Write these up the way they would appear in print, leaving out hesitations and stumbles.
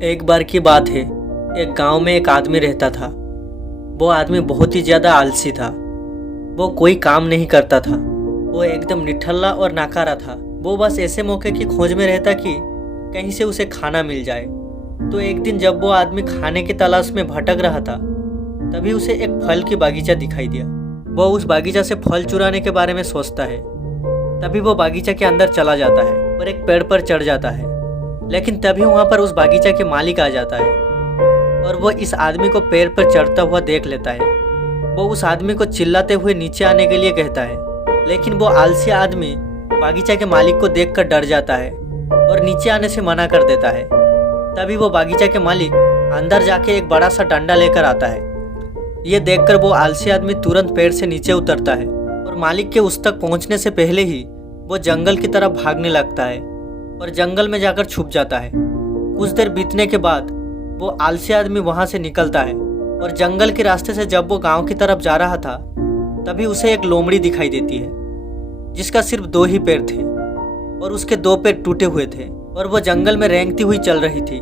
एक बार की बात है, एक गांव में एक आदमी रहता था। वो आदमी बहुत ही ज़्यादा आलसी था। वो कोई काम नहीं करता था। वो एकदम निठल्ला और नाकारा था। वो बस ऐसे मौके की खोज में रहता कि कहीं से उसे खाना मिल जाए। तो एक दिन जब वो आदमी खाने की तलाश में भटक रहा था, तभी उसे एक फल की बागीचा दिखाई दिया। वो उस बागीचा से फल चुराने के बारे में सोचता है। तभी वो बागीचा के अंदर चला जाता है और एक पेड़ पर चढ़ जाता है। लेकिन तभी वहाँ पर उस बागीचा के मालिक आ जाता है और वो इस आदमी को पेड़ पर चढ़ता हुआ देख लेता है। वो उस आदमी को चिल्लाते हुए नीचे आने के लिए कहता है, लेकिन वो आलसी आदमी बागीचा के मालिक को देखकर डर जाता है और नीचे आने से मना कर देता है। तभी वो बागीचा के मालिक अंदर जाके एक बड़ा सा डंडा लेकर आता है। ये देखकर वो आलसी आदमी तुरंत पेड़ से नीचे उतरता है और मालिक के उस तक पहुंचने से पहले ही वो जंगल की तरफ भागने लगता है और जंगल में जाकर छुप जाता है। कुछ देर बीतने के बाद वो आलसी आदमी वहां से निकलता है और जंगल के रास्ते से जब वो गांव की तरफ जा रहा था, तभी उसे एक लोमड़ी दिखाई देती है जिसका सिर्फ 2 ही पैर थे और उसके 2 पैर टूटे हुए थे और वो जंगल में रेंगती हुई चल रही थी।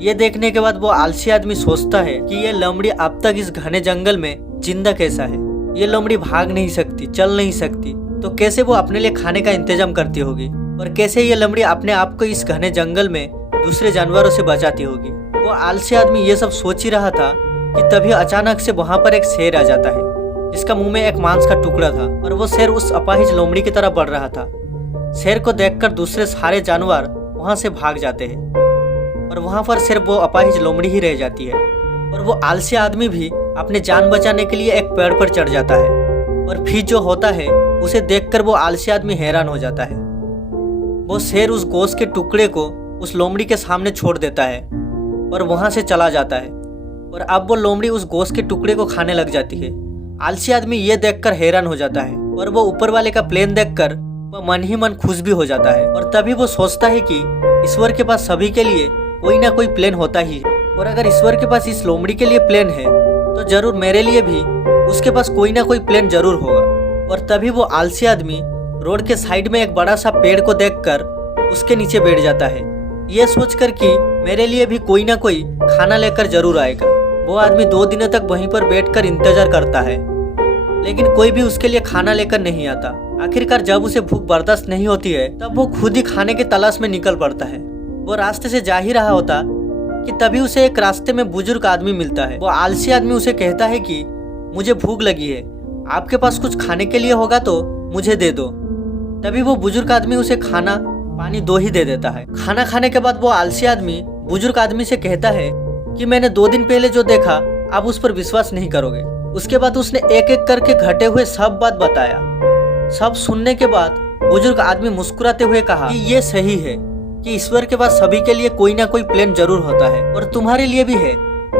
ये देखने के बाद वो आलसी आदमी सोचता है कि ये लोमड़ी अब तक इस घने जंगल में जिंदा कैसा है। ये लोमड़ी भाग नहीं सकती, चल नहीं सकती, तो कैसे वो अपने लिए खाने का इंतजाम करती होगी और कैसे ये लोमड़ी अपने आप को इस घने जंगल में दूसरे जानवरों से बचाती होगी। वो आलसी आदमी ये सब सोच ही रहा था कि तभी अचानक से वहां पर एक शेर आ जाता है जिसका मुंह में एक मांस का टुकड़ा था और वो शेर उस अपाहिज लोमड़ी की तरफ बढ़ रहा था। शेर को देखकर दूसरे सारे जानवर वहां से भाग जाते हैं और वहां पर सिर्फ वो अपाहिज लोमड़ी ही रह जाती है और वो आलसी आदमी भी अपने जान बचाने के लिए एक पेड़ पर चढ़ जाता है और फिर जो होता है उसे देखकर वो आलसी आदमी हैरान हो जाता है। वो शेर उस गोश्त के टुकड़े को उस लोमड़ी के सामने छोड़ देता है और वहां से चला जाता है और अब वो लोमड़ी उस गोश्त के टुकड़े को खाने लग जाती है। आलसी आदमी ये देखकर हैरान हो जाता है और वो ऊपर वाले का प्लेन देखकर वह मन ही मन खुश भी हो जाता है और तभी वो सोचता है कि ईश्वर के पास सभी के लिए कोई ना कोई प्लेन होता ही है और अगर ईश्वर के पास इस लोमड़ी के लिए प्लेन है तो जरूर मेरे लिए भी उसके पास कोई ना कोई प्लेन जरूर होगा। और तभी वो आलसी आदमी रोड के साइड में एक बड़ा सा पेड़ को देखकर उसके नीचे बैठ जाता है, ये सोचकर कि मेरे लिए भी कोई ना कोई खाना लेकर जरूर आएगा। वो आदमी 2 दिनों तक वहीं पर बैठकर इंतजार करता है, लेकिन कोई भी उसके लिए खाना लेकर नहीं आता। आखिरकार जब उसे भूख बर्दाश्त नहीं होती है तब वो खुद ही खाने की तलाश में निकल पड़ता है। वो रास्ते से जा ही रहा होता कि तभी उसे एक रास्ते में बुजुर्ग आदमी मिलता है। वो आलसी आदमी उसे कहता है कि मुझे भूख लगी है, आपके पास कुछ खाने के लिए होगा तो मुझे दे दो। तभी वो बुजुर्ग आदमी उसे खाना पानी 2 ही दे देता है। खाना खाने के बाद वो आलसी आदमी बुजुर्ग आदमी से कहता है कि मैंने 2 दिन पहले जो देखा आप उस पर विश्वास नहीं करोगे। उसके बाद उसने एक एक करके घटे हुए सब बात बताया। सब सुनने के बाद बुजुर्ग आदमी मुस्कुराते हुए कहा कि ये सही है कि ईश्वर के पास सभी के लिए कोई ना कोई प्लान जरूर होता है और तुम्हारे लिए भी है,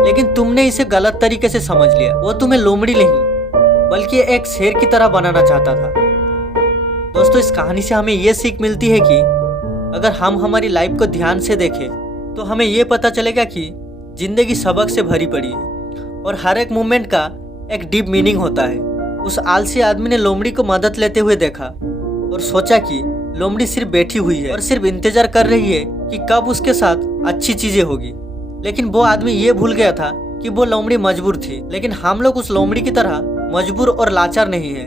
लेकिन तुमने इसे गलत तरीके से समझ लिया। वो तुम्हें लोमड़ी नहीं बल्कि एक शेर की तरह बनाना चाहता था। दोस्तों, इस कहानी से हमें ये सीख मिलती है कि अगर हम हमारी लाइफ को ध्यान से देखें तो हमें ये पता चलेगा कि जिंदगी सबक से भरी पड़ी है और हर एक मोमेंट का एक डीप मीनिंग होता है। उस आलसी आदमी ने लोमड़ी को मदद लेते हुए देखा और सोचा कि लोमड़ी सिर्फ बैठी हुई है और सिर्फ इंतजार कर रही है कि कब उसके साथ अच्छी चीजें होगी। लेकिन वो आदमी ये भूल गया था कि वो लोमड़ी मजबूर थी, लेकिन हम लोग उस लोमड़ी की तरह मजबूर और लाचार नहीं है।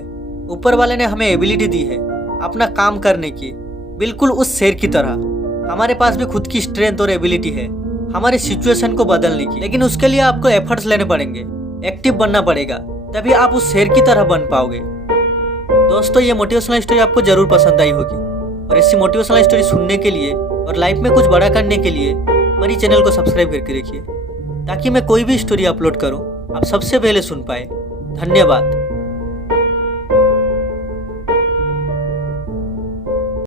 ऊपर वाले ने हमें एबिलिटी दी है अपना काम करने की, बिल्कुल उस शेर की तरह। हमारे पास भी खुद की स्ट्रेंथ और एबिलिटी है हमारे सिचुएशन को बदलने की, लेकिन उसके लिए आपको एफर्ट्स लेने पड़ेंगे, एक्टिव बनना पड़ेगा, तभी आप उस शेर की तरह बन पाओगे। दोस्तों, ये मोटिवेशनल स्टोरी आपको जरूर पसंद आई होगी और ऐसी मोटिवेशनल स्टोरी सुनने के लिए और लाइफ में कुछ बड़ा करने के लिए हमारी चैनल को सब्सक्राइब करके रखिए ताकि मैं कोई भी स्टोरी अपलोड करूं आप सबसे पहले सुन पाए। धन्यवाद।